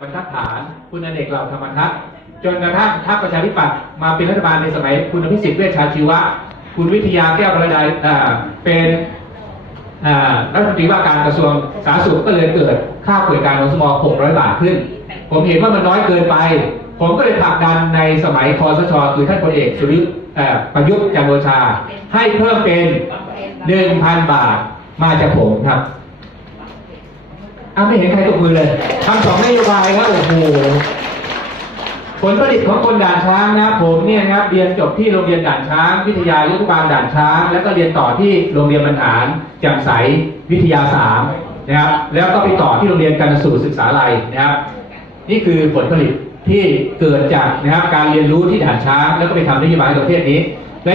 บรรทัดฐาน คุณอเนกเหล่าธรรมทัศน์จนกระทั่งพรรคประชาธิปัตย์มาเป็นรัฐบาลในสมัยคุณอภิสิทธิ์เวชชาชีวะ คุณวิทยาแก้วประดาเป็นรัฐมนตรีว่าการกระทรวงสาธารณสุขก็เลยเกิดค่าป่วยการของสมอ600 บาทขึ้น ผมเห็นว่ามันน้อยเกินไป ผมก็เลยผลักดันในสมัยคอสชคือท่านพลเอกสุริยุทธ์ประยุทธ์จันทร์โอชา ให้เพิ่มเป็น 1,000 บาทมาจากผมครับ อ้าไม่เห็นใครตกมือเลยทำสองนโยบายครับโอ้โหผลผลิตของคนด่านช้างนะผมเนี่ยนะครับเรียนจบที่โรงเรียนด่านช้าง วิทยายุทธบาลด่านช้าง แล้วก็เรียนต่อที่โรงเรียนบรรหารแจ่มใสวิทยาสามนะครับแล้วก็ไปต่อที่โรงเรียนการสูตรศึกษาลัยนะครับ นี่คือผลผลิตที่เกิดจากนะครับการเรียนรู้ที่ด่านช้าง แล้วก็ไปทำนโยบายประเทศนี้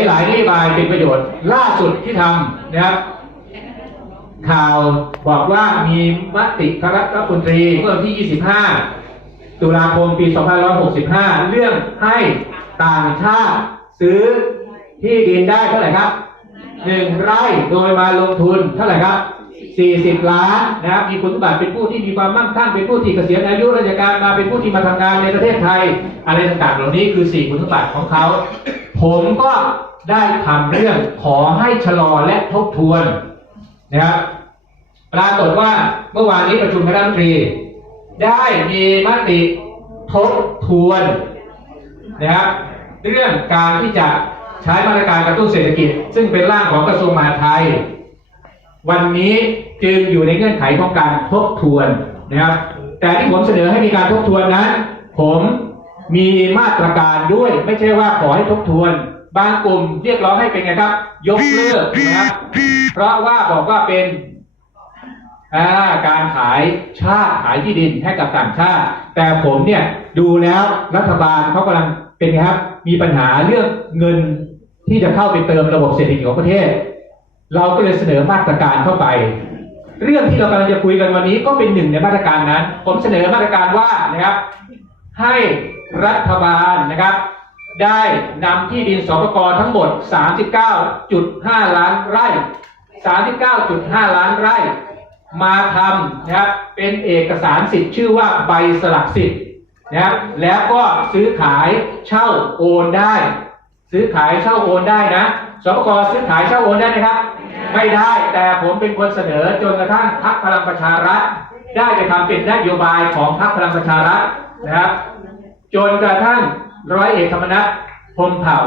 หลายๆนโยบายเป็นประโยชน์ล่าสุดที่ทำนะครับ ข่าวบอกว่ามีมติคณะรัฐมนตรีเมื่อวันที่ 25 ตุลาคม ปี 2565 เรื่องให้ต่างชาติซื้อที่ดินได้เท่าไหร่ครับ 1 ไร่โดยมาลงทุนเท่าไหร่ครับ40 ล้านนะครับมีคุณสมบัติเป็นผู้ที่มีความมั่งคั่งเป็นผู้ที่เกษียณอายุราชการมาเป็นผู้ที่มาทำงานในประเทศไทย อะไรต่างๆเหล่านี้คือ4คุณสมบัติของเขา ผมก็ได้ทำเรื่องขอให้ชะลอและทบทวน นะครับปรากฏว่าเมื่อวานนี้ประชุมคณะรัฐมนตรี ได้มีมติทบทวนนะครับเรื่องการที่จะใช้มาตรการกระตุ้นเศรษฐกิจ ซึ่งเป็นร่างของกระทรวงมหาดไทย วันนี้จึงอยู่ในเงื่อนไขของการทบทวนนะครับแต่ที่ผมเสนอให้มีการทบทวนนั้น ผมมีมาตรการด้วยไม่ใช่ว่าขอให้ทบทวน บางกลุ่มเรียกร้องให้เป็นไงครับ ยกเลิกนะครับ เพราะว่าบอกว่าเป็นการขายชาติขายที่ดินให้กับต่างชาติ แต่ผมเนี่ยดูแล้วรัฐบาลเขากำลังเป็นไงครับ มีปัญหาเรื่องเงินที่จะเข้าไปเติมระบบเศรษฐกิจของประเทศ เราก็เลยเสนอมาตรการเข้าไป เรื่องที่เรากำลังจะคุยกันวันนี้ก็เป็นหนึ่งในมาตรการนั้น ผมเสนอมาตรการว่านะครับ ให้รัฐบาลนะครับ ได้นำที่ดินสปกทั้งหมด 39.5 ล้านไร่ 39.5 ล้านไร่ มาทำนะครับเป็นเอกสารสิทธิ์ชื่อว่าใบสลักสิทธิ์นะครับแล้วก็ซื้อขายเช่าโอนได้ ซื้อขายเช่าโอนได้นะสปกซื้อขายเช่าโอนได้ไหมครับ ไม่ได้แต่ผมเป็นคนเสนอจนกระทั่งพรรคพลังประชารัฐ ได้ไปทำเป็นนโยบายของพรรคพลังประชารัฐนะครับ จนกระทั่ง ร้อยเอกธรรมนัฐพรมเผ่า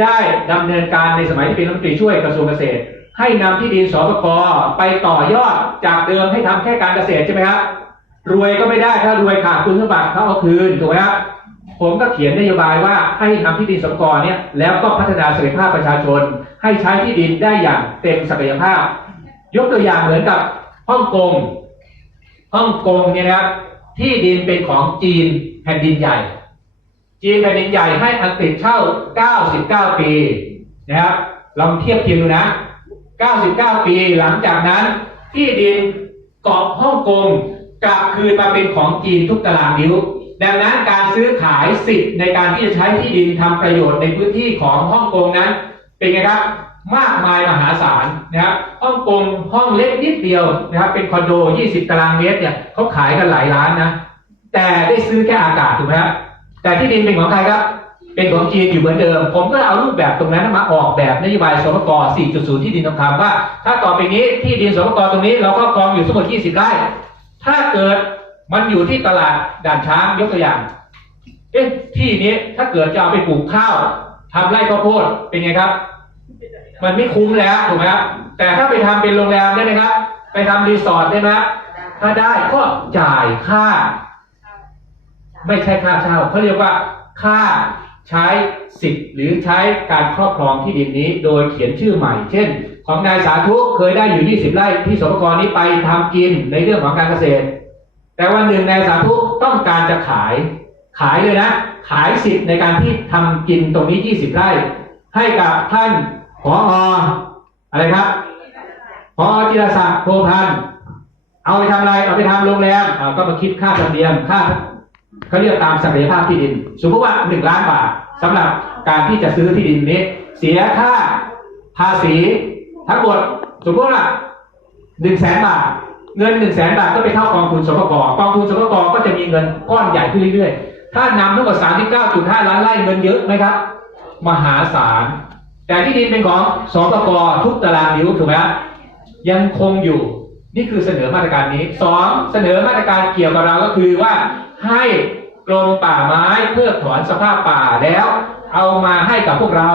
ได้ดำเนินการในสมัยที่เป็นรัฐมนตรีช่วยกระทรวงเกษตร ให้นำที่ดินสปกไปต่อยอดจากเดิมให้ทำแค่การเกษตรใช่ไหมครับรวยก็ไม่ได้ถ้ารวยขาดคุณสมบัติเขาเอาคืนถูกไหมครับผมก็เขียนนโยบายว่าให้นำที่ดินสปกเนี่ยแล้วก็พัฒนาศักยภาพประชาชน ให้ใช้ที่ดินได้อย่างเต็มศักยภาพ ยกตัวอย่างเหมือนกับฮ่องกงฮ่องกงเนี่ยนะครับที่ดินเป็นของจีนแผ่นดินใหญ่ จีนแผ่นดินใหญ่ให้อังกฤษเช่า 99 ปีนะครับลองเทียบเทียมดูนะ 99 ปีหลังจากนั้น ที่ดินเกาะฮ่องกงกลับคืนมาเป็นของจีนทุกตารางนิ้ว ดังนั้นการซื้อขายสิทธิ์ในการที่จะใช้ที่ดินทำประโยชน์ในพื้นที่ของฮ่องกงนั้น เป็นไงครับมากมายมหาศาลนะครับฮ่องกงห้องเล็กนิดเดียวนะครับ เป็นคอนโด 20 ตารางเมตรเนี่ยเขาขายกันหลายล้านนะ แต่ได้ซื้อแค่อากาศถูกไหมครับ แต่ที่ดินเป็นของใครครับ เป็นของจีนอยู่เหมือนเดิม ผมก็เอารูปแบบตรงนั้นมาออกแบบนโยบายสปก4.0 ที่ดินทองคำว่า ถ้าต่อไปนี้ที่ดินสปกตรงนี้เราก็กองอยู่ทั้งหมด20ไร่ถ้าเกิดมันอยู่ที่ตลาดด่านช้างยกตัวอย่าง เอ๊ะที่นี้ถ้าเกิดจะเอาไปปลูกข้าวทำไร่ข้าวโพดเป็นไงครับ มันไม่คุ้มแล้วถูกไหมครับแต่ถ้าไปทำเป็นโรงแรมได้ไหมครับ ไปทำรีสอร์ทได้ไหมถ้าได้ก็จ่ายค่า ไม่ใช่ค่าเช่าเขาเรียกว่าค่าใช้สิทธิ์หรือใช้การครอบครองที่ดินนี้ โดยเขียนชื่อใหม่ เช่น ของนายสาธุเคยได้อยู่ 20 ไร่ที่สปกรนี้ไปทำกินในเรื่องของการเกษตร แต่วันหนึ่งนายสาธุต้องการจะขาย ขายเลยนะ ขายสิทธิ์ในการที่ทำกินตรงนี้ 20 ไร่ ให้กับท่านผออะไรครับผอจิรศักดิ์โพพันธ์เอาไปทำอะไร เอาไปทำโรงแรมก็มาคิดค่าธรรมเนียม ค่า เขาเรียกตามศักยภาพที่ดิน สมมติว่าหนึ่งล้านบาทสำหรับการที่จะซื้อที่ดินนี้ เสียค่าภาษีทั้งหมดสมมติว่าหนึ่งแสนบาท เงินหนึ่งแสนบาทก็ไปเข้ากองทุนสปกกองทุนสปกก็จะมีเงินก้อนใหญ่ขึ้นเรื่อยๆ ถ้านำทั้งหมด39.5ล้านไร่เงินเยอะไหมครับ มหาศาล แต่ที่ดินเป็นของสปกทุกตารางนิ้วถูกไหมยังคงอยู่นี่คือเสนอมาตรการนี้สองเสนอมาตรการเกี่ยวกับเราก็คือว่าให้กรมป่าไม้เพื่อถอนสภาพป่าแล้ว เอามาให้กับพวกเรา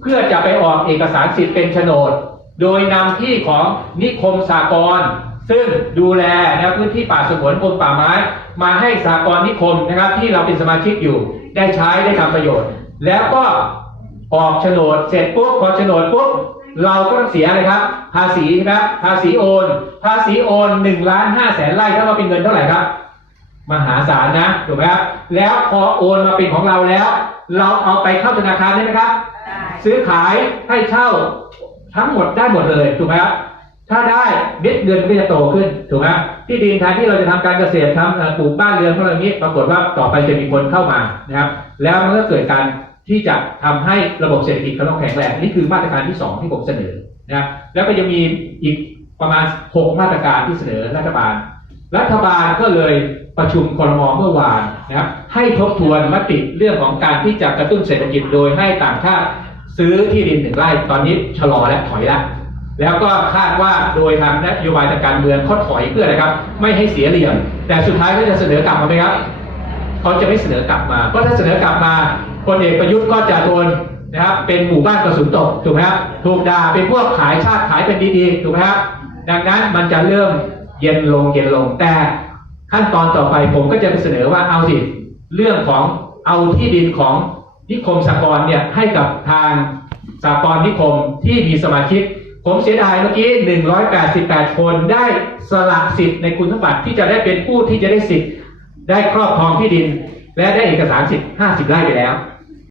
เพื่อจะไปออกเอกสารสิทธิ์เป็นโฉนด โดยนำที่ของนิคมสากรซึ่งดูแลนะพื้นที่ป่าสงวนกรมป่าไม้ มาให้สากรนิคมนะครับ ที่เราเป็นสมาชิกอยู่ ได้ใช้ได้ทำประโยชน์ แล้วก็ออกโฉนดเสร็จปุ๊บพอโฉนดปุ๊บเราก็ต้องเสียอะไรครับ ภาษีใช่ไหมครับ ภาษีโอน ภาษีโอนหนึ่งล้านห้าแสนไร่ถ้าเราเป็นเงินเท่าไหร่ครับ มหาศาลนะถูกไหมครับแล้วพอโอนมาเป็นของเราแล้ว เราเอาไปเข้าธนาคารได้ไหมครับได้ซื้อขายให้เช่าทั้งหมดได้หมดเลยถูกไหมครับถ้าได้เม็ดเงินก็จะโตขึ้นถูกไหมครับที่ดินแทนที่เราจะทำการเกษตรทำเอ่อปลูกบ้านเรือนพวกอย่างนี้ปรากฏว่าต่อไปจะมีคนเข้ามานะครับ แล้วมันก็เกิดการที่จะทำให้ระบบเศรษฐกิจเขาต้องแข็งแรงนี่คือมาตรการที่สองที่ผมเสนอนะครับแล้วก็ยังมีอีกประมาณหกมาตรการที่เสนอรัฐบาล รัฐบาลก็เลยประชุมครมอเมื่อวานนะครับให้ทบทวนมติเรื่องของการที่จะกระตุ้นเศรษฐกิจโดยให้ต่างชาติซื้อที่ดินหนึ่งไร่ตอนนี้ชะลอและถอยแล้วแล้วก็คาดว่าโดยทางนโยบายทางการเมืองเขาถอยเพื่ออะไรครับ ไม่ให้เสียเหลี่ยมแต่สุดท้ายก็จะเสนอกลับมาไหมครับเขาจะไม่เสนอกลับมาเพราะถ้าเสนอกลับมาพลเอกประยุทธ์ก็จะโดนนะครับเป็นหมู่บ้านกระสุนตกถูกไหมครับถูกด่าเป็นพวกขายชาติขายเป็นดีๆถูกไหมครับดังนั้นมันจะเริ่ม เย็นลงเย็นลงแต่ขั้นตอนต่อไปผมก็จะเสนอว่าเอาสิเรื่องของเอาที่ดินของนิคมสากรณ์เนี่ยให้กับทางสากรณ์นิคมที่มีสมาชิก ผมเสียดายเมื่อกี้ 188 คนได้สละสิทธิ์ในคุณสมบัติที่จะได้เป็นผู้ที่จะได้สิทธิ์ได้ครอบครองที่ดิน และได้เอกสารสิทธิ์ 50 ไร่ไปแล้ว